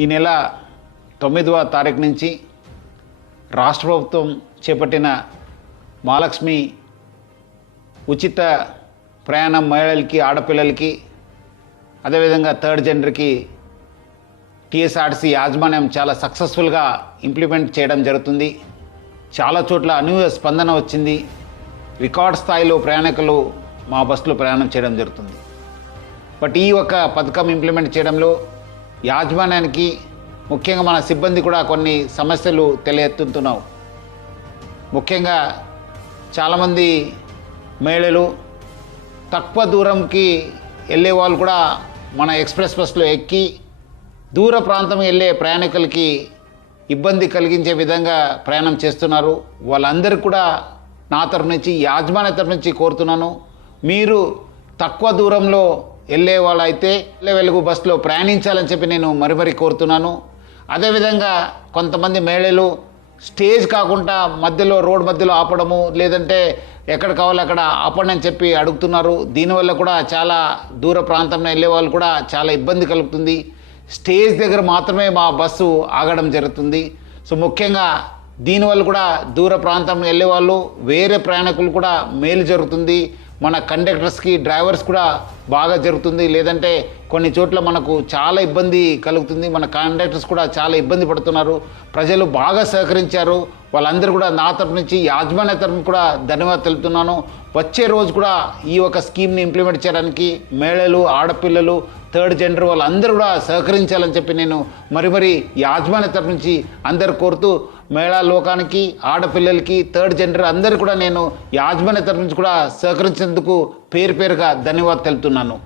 ఈ నెల 9వ తారీఖు నుంచి రాష్ట్ర ప్రభుత్వం చేపట్టిన మహాలక్ష్మి ఉచిత ప్రయాణం మహిళలకి, ఆడపిల్లలకి, అదేవిధంగా థర్డ్ జెండర్కి టీఎస్ఆర్టీసీ యాజమాన్యం చాలా సక్సెస్ఫుల్గా ఇంప్లిమెంట్ చేయడం జరుగుతుంది. చాలా చోట్ల అనూహ్య స్పందన వచ్చింది. రికార్డ్ స్థాయిలో ప్రయాణికులు మా బస్సులో ప్రయాణం చేయడం జరుగుతుంది. బట్ ఈ ఒక పథకం ఇంప్లిమెంట్ చేయడంలో యాజమాన్యానికి, ముఖ్యంగా మన సిబ్బంది కూడా కొన్ని సమస్యలు తెలియెత్తుతున్నావు. ముఖ్యంగా చాలామంది మహిళలు తక్కువ దూరంకి వెళ్ళే వాళ్ళు కూడా మన ఎక్స్ప్రెస్ బస్సులో ఎక్కి దూర ప్రాంతం వెళ్ళే ప్రయాణికులకి ఇబ్బంది కలిగించే విధంగా ప్రయాణం చేస్తున్నారు. వాళ్ళందరికీ కూడా నా తరఫు నుంచి, యాజమాన్య తరఫు నుంచి కోరుతున్నాను, మీరు తక్కువ దూరంలో వెళ్ళే వాళ్ళైతే వెలుగు బస్సులో ప్రయాణించాలని చెప్పి నేను మరీ కోరుతున్నాను. అదేవిధంగా కొంతమంది మహిళలు స్టేజ్ కాకుండా మధ్యలో, రోడ్ మధ్యలో ఆపడము, లేదంటే ఎక్కడ కావాలో అక్కడ ఆపండి అని చెప్పి అడుగుతున్నారు. దీనివల్ల కూడా చాలా దూర ప్రాంతంలో వెళ్ళే వాళ్ళు కూడా చాలా ఇబ్బంది కలుగుతుంది. స్టేజ్ దగ్గర మాత్రమే మా బస్సు ఆగడం జరుగుతుంది. సో ముఖ్యంగా దీనివల్ల కూడా దూర ప్రాంతం వెళ్ళే వాళ్ళు, వేరే ప్రయాణికులు కూడా మేలు జరుగుతుంది. మన కండక్టర్స్కి, డ్రైవర్స్ కూడా బాగా జరుగుతుంది. లేదంటే కొన్ని చోట్ల మనకు చాలా ఇబ్బంది కలుగుతుంది. మన కండక్టర్స్ కూడా చాలా ఇబ్బంది పడుతున్నారు. ప్రజలు బాగా సహకరించారు. వాళ్ళందరూ కూడా నా తరపు నుంచి, యాజమాన్య తరపు కూడా ధన్యవాదాలు తెలుపుతున్నాను. వచ్చే రోజు కూడా ఈ ఒక స్కీమ్ని ఇంప్లిమెంట్ చేయడానికి మహిళలు, ఆడపిల్లలు, థర్డ్ జెండర్ వాళ్ళందరూ కూడా సహకరించాలని చెప్పి నేను మరీ యాజమాన్య తరపు నుంచి అందరు కోరుతూ, మహిళా లోకానికి, ఆడపిల్లలకి, థర్డ్ జెండర్ అందరూ కూడా నేను యాజమాన్య తరపు నుంచి కూడా సహకరించేందుకు పేరుగా ధన్యవాదాలు తెలుపుతున్నాను.